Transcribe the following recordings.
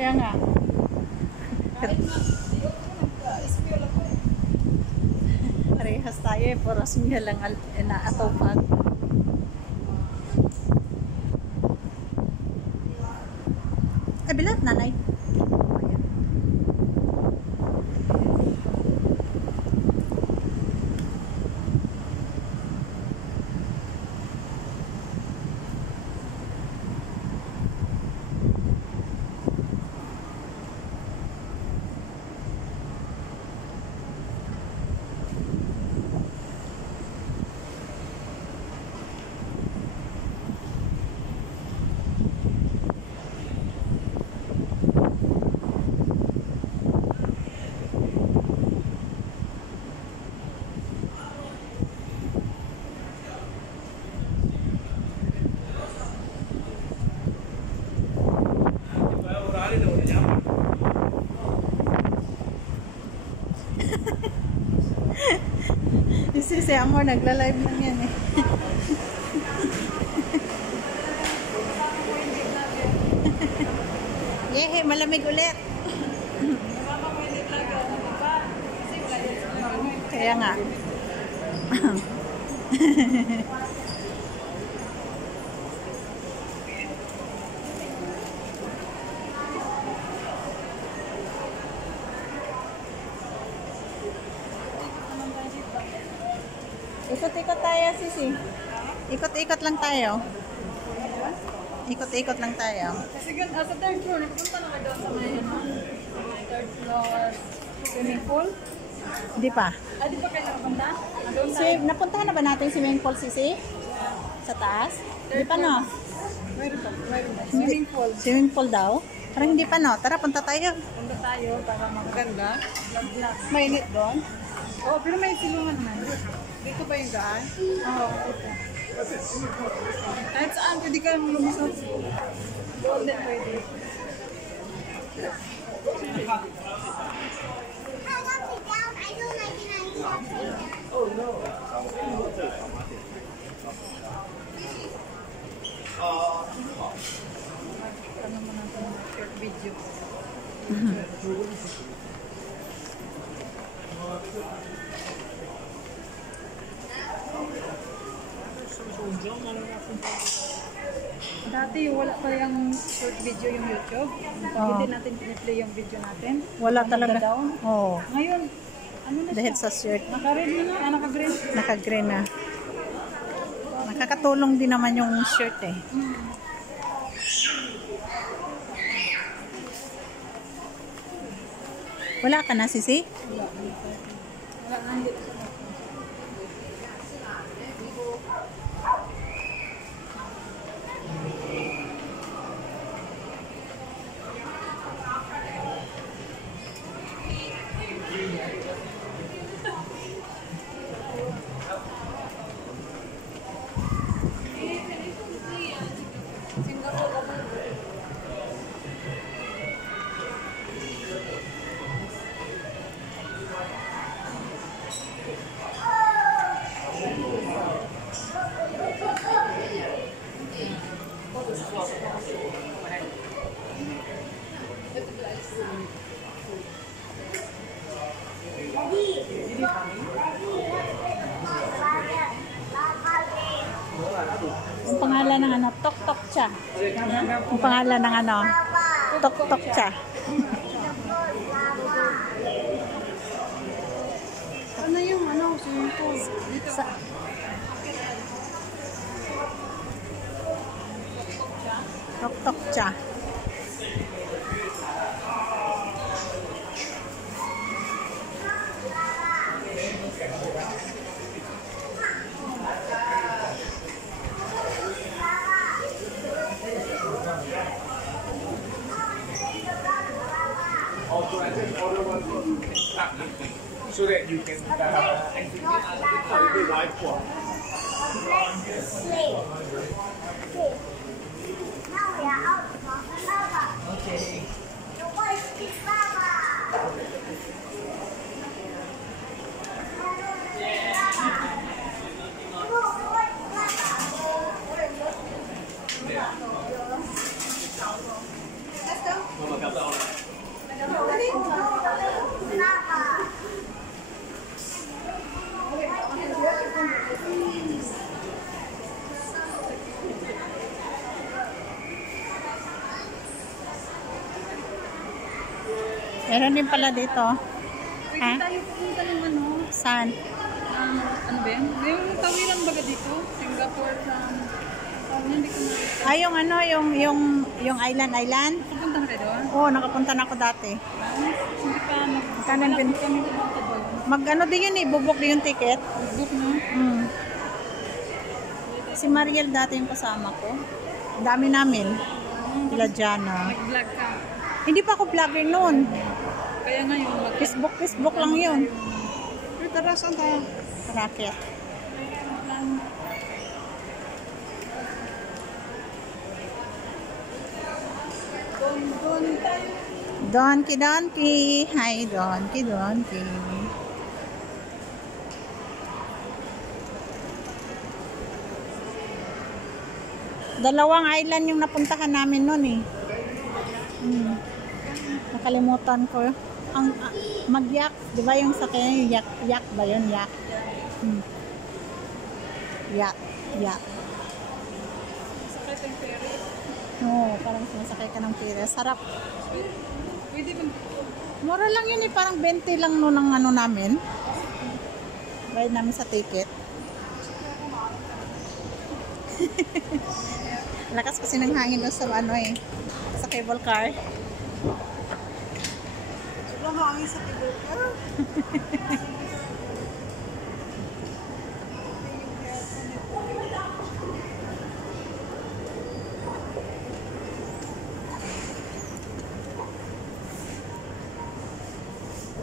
Kaya nga. Parehas tayo eh. Poros niya lang inaatupag. Ay, bilat nanay. Si Amor nagla-live lang yan eh. Yehe, malamig ulit. Kaya nga. Ikot-ikot tayo, Sisi. Ikot-ikot lang tayo. Ikot-ikot lang tayo. Kasi sa third floor, nagpunta na kayo sa may third floor swimming pool? Di pa. Di pa kayo nakapunta? Napuntahan na ba natin si swimming pool, Sisi? Sa taas? Di pa, no? Mayroon pa. Swimming pool. Swimming pool daw? Parang hindi pa, no? Tara, punta tayo. Punta tayo para maganda. Mainit doon? Oo, pero may silungan naman. Dito ba yung daan? Oo, ito. Kahit saan, pwede ka lumusot. Doon din pwede. Oh no. Ano mo natin short video? Dati wala pa yung short video yung YouTube. Hindi natin piniplay yung video natin. Wala talaga. Oo. Ngayon, ano na Dahil siya? sa shirt. Naka-red na. Naka-green. Naka-green na. Nakakatulong din naman yung shirt eh. Wala ka na, Sisi? Wala na. Hindi. Ang pangalan ng ano, Tok-Tok Cha. Ang pangalan ng ano, Tok-Tok Cha. Ano yung ano, swimming pool? Dito. Tok-Tok Cha. So that you can execute the live one. Okay. Meron din pala dito. Pwede Ha? tayo pumunta ng ano? Saan? Ano ba yun? Yung tawiran baga dito? Singapore from... hindi ko na... Ah, yung ano, yung island? Pupunta na kayo doon? Oo, nakapunta na ako dati. Hindi pa ano. Kanan bin. Kami pupunta doon. Mag ano din yun eh, bubok din yung ticket. Book no? Mm. Si Mariel dati yung kasama ko. Ang dami namin. Sila Jana. Nag-vlog ka. Hindi pa ako vlogger noon. Kaya ngayon, Facebook lang yun. Pero tara, saan tayo? Racket. Doon tayo. Donkey. Hi, Donkey. Dalawang island yung napuntahan namin noon eh. Nakalimutan ko. Ang mag-yak, di ba yung sakyan, yak ba yun? Yak. Yak. Sakay tayong ferry. Oo, parang sumasakay ka ng pira. Sarap. Pwede ba? Mura lang yun eh, parang 20 lang noon ang ano namin. Bayad namin sa ticket. Lakas kasi ng hangin doon sa ano eh, sa cable car. Sobrang hangin sa cable car.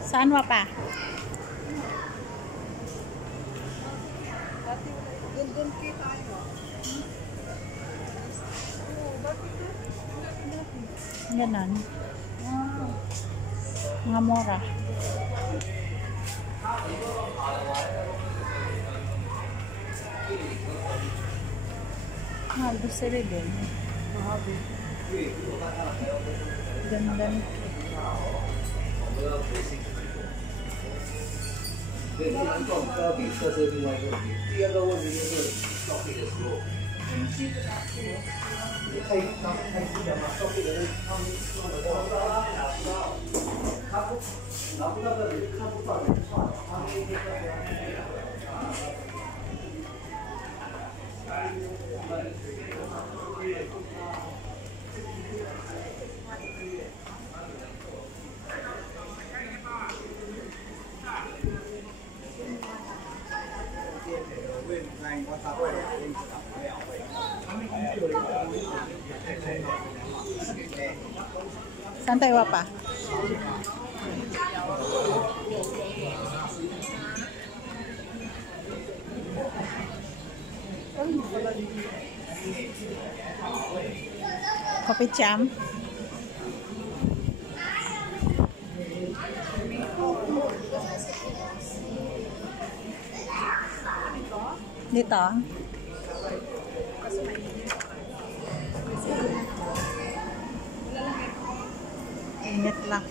Saan wa pa? Doon kita tayo. Ganon. Mga mura. Mahal ba sila din? Mahal. Ganda. Saan tayo pa? Kopitiam. Dito. Init lang.